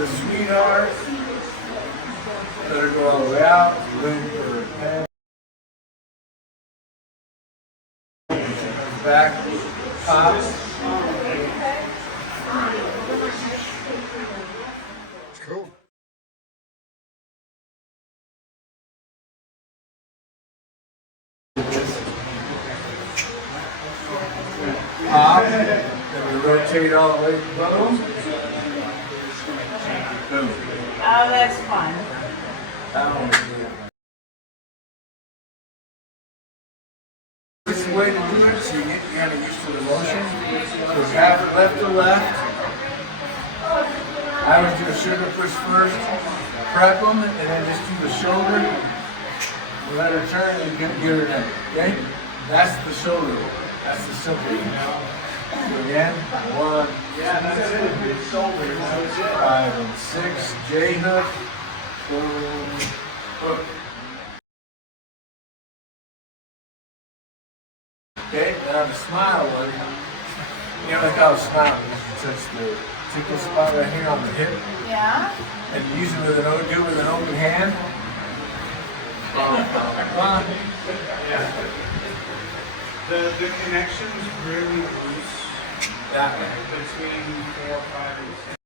the sweetheart. Let her go all the way out. Wait for her head. Back. Pops. Cool. Pop. Then we rotate all the way. Boom. Boom. Oh, that's fun. Down. This is the way to do it, so you get kind of used to the motion. So half it left to left. I always do a sugar push first, prep them, and then just do the shoulder. Let her turn and get her in. Okay? That's the shoulder. That's the simple. Again, 1, 5 and 6, J hook, boom, hook. Okay, now the smile one. You know, like I was smiling. Touch the tickle spot right here on the hip. Yeah? And use it with an open hand. The connection's really loose That way. between 4, 5, and 6.